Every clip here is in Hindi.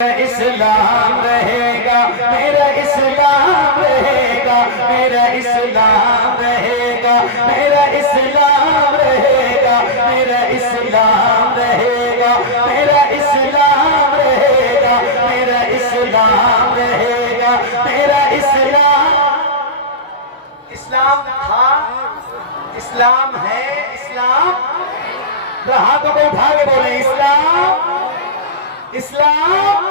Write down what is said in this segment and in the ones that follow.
इस्लाम रहेगा, मेरा इस्लाम रहेगा, मेरा इस्लाम रहेगा, मेरा इस्लाम रहेगा, मेरा इस्लाम रहेगा, मेरा इस्लाम रहेगा, मेरा इस्लाम रहेगा, मेरा इस्लाम। इस्लाम था, इस्लाम है, इस्लाम हाथों को उठा के बोले इस्लाम, इस्लाम।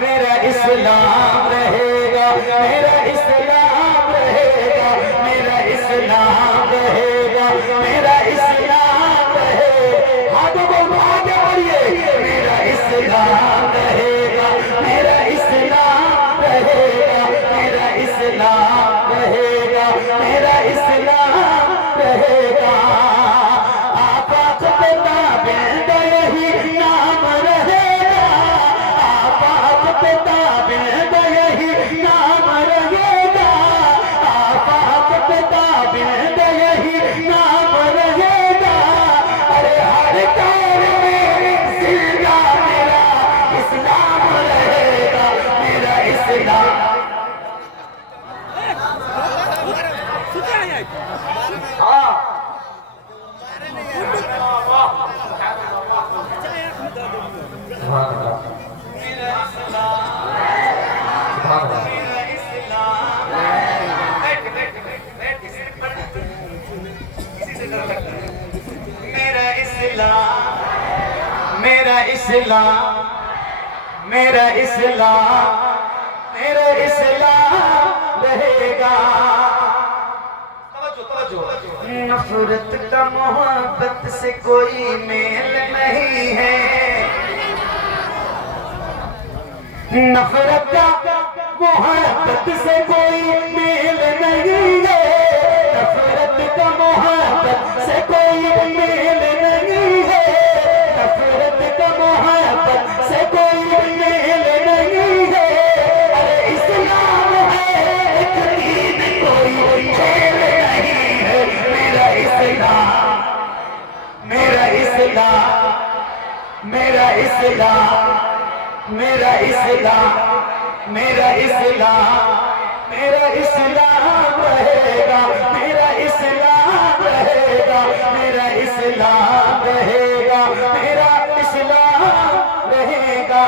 मेरा इस्लाम रहेगा, मेरा इस्लाम रहेगा, मेरा इस्लाम रहेगा, मेरा इस्लाम रहेगा। हाथों को उठा के बोलिए मेरा इस्लाम रहेगा, मेरा इस्लाम रहेगा, मेरा इस्लाम रहेगा, मेरा इस्लाम रहेगा। मेरा इस्लाम, मेरा इस्लाम, मेरा इस्लाम रहेगा। नफरत का मोहब्बत से कोई मेल नहीं है, नफरत का मोहब्बत से कोई मेल नहीं है, नफरत का मोहब्बत से कोई मेल नहीं है, नफरत का मोहब्बत से कोई मेल नहीं है। अरे इस्लाम है एक दीन, कोई खेल नहीं है। मेरा इस्लाम, मेरा इस्लाम, मेरा इस्लाम, मेरा इस्लाम, मेरा इस्लाम, मेरा इस्लाम रहेगा, मेरा इस्लाम रहेगा, मेरा इस्लाम रहेगा, मेरा इस्लाम रहेगा।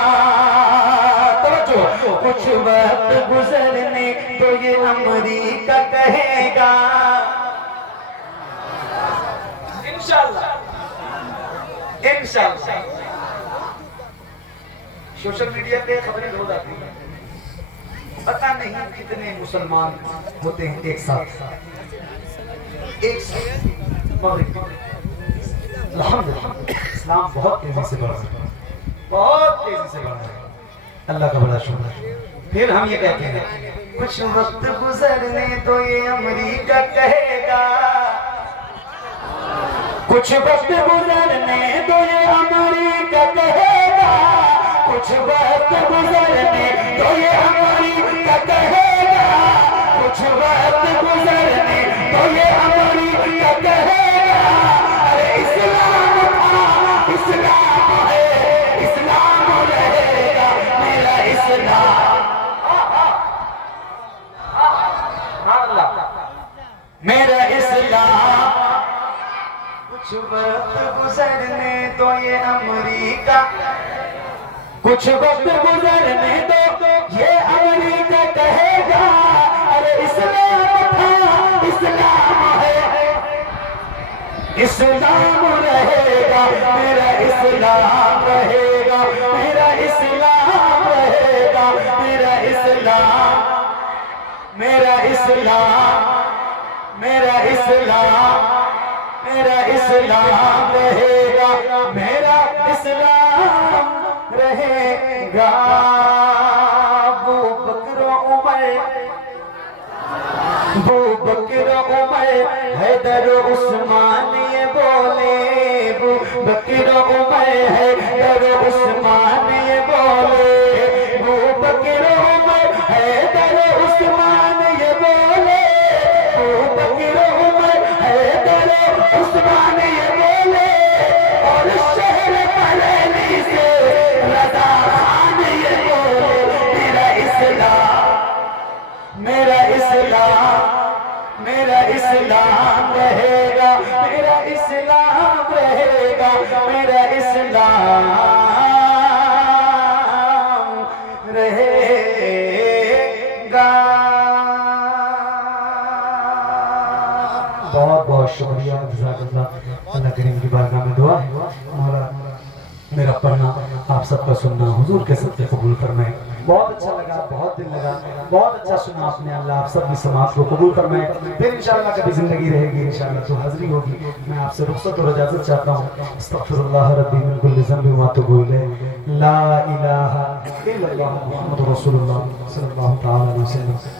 तो कुछ वक्त गुजरने तो ये अमरीका कहेगा, इंशाअल्लाह, इंशाअल्लाह। सोशल मीडिया पे खबरें रोज आती हैं, पता नहीं कितने मुसलमान होते हैं एक साथ, एक साथ। इस्लाम बहुत तेजी से बढ़ रहा है, बहुत तेजी से बढ़ रहा है। अल्लाह का बड़ा शुक्र है। फिर हम ये कहते हैं कुछ वक्त गुजरने तो ये अमेरिका कहेगा, कुछ वक्त गुजरने तो ये अमेरिका कहेगा, कुछ वक्त गुजरने तो ये अमेरिका कहेगा, कुछ वक्त गुजरने तो ये अमेरिका कहेगा। अरे इस्लाम था, इस्लाम है, इस्लाम रहेगा, मेरा इस्लाम। मेरा इस्लाम। कुछ वक्त गुजरने तो ये अमेरिका, कुछ वक्त गुजरने दो ये अमेरिका कहेगा। अरे इस्लाम था, इस्लाम है, इस्लाम रहेगा, मेरा इस्लाम रहेगा, मेरा इस्लाम रहेगा, मेरा इस्लाम, मेरा इस्लाम, मेरा इस्लाम, मेरा इस्लाम रहेगा, मेरा इस्लाम रहेगा। अबू बकर उमर, अबू बकर उमर, हैदर उस्मान ये बोले, अबू बकर उमर, हैदर उस्मान ये बोले, अबू बकर उमर, हैदर उस्मान ये बोले, अबू बकर उमर, हैदर उस्मान ये बोले। और शहर बरेली से रज़ा खान ये बारगाह में दुआ है मौला मेरा पढ़ना आप सबका सुनना हुजूर के सत्य कबूल फरमाए। बहुत अच्छा लगा, बहुत दिन लगा, बहुत अच्छा सुना आपने। अल्लाह आप सब की समाज को कबूल फरमाए। फिर इंशाअल्लाह कभी जिंदगी रहेगी, इंशाअल्लाह तो हाजिरी होगी। मैं आपसे रुखसत और इजाजत चाहता हूँ। अस्तगफिरुल्लाह रब्बी मिन कुल्ली ज़ंबि व अतूबु इलैह। ला इलाहा इल्लल्लाह मुहम्मदुर रसूलुल्लाह सल्लल्लाहु तआला अलैहि वसल्लम।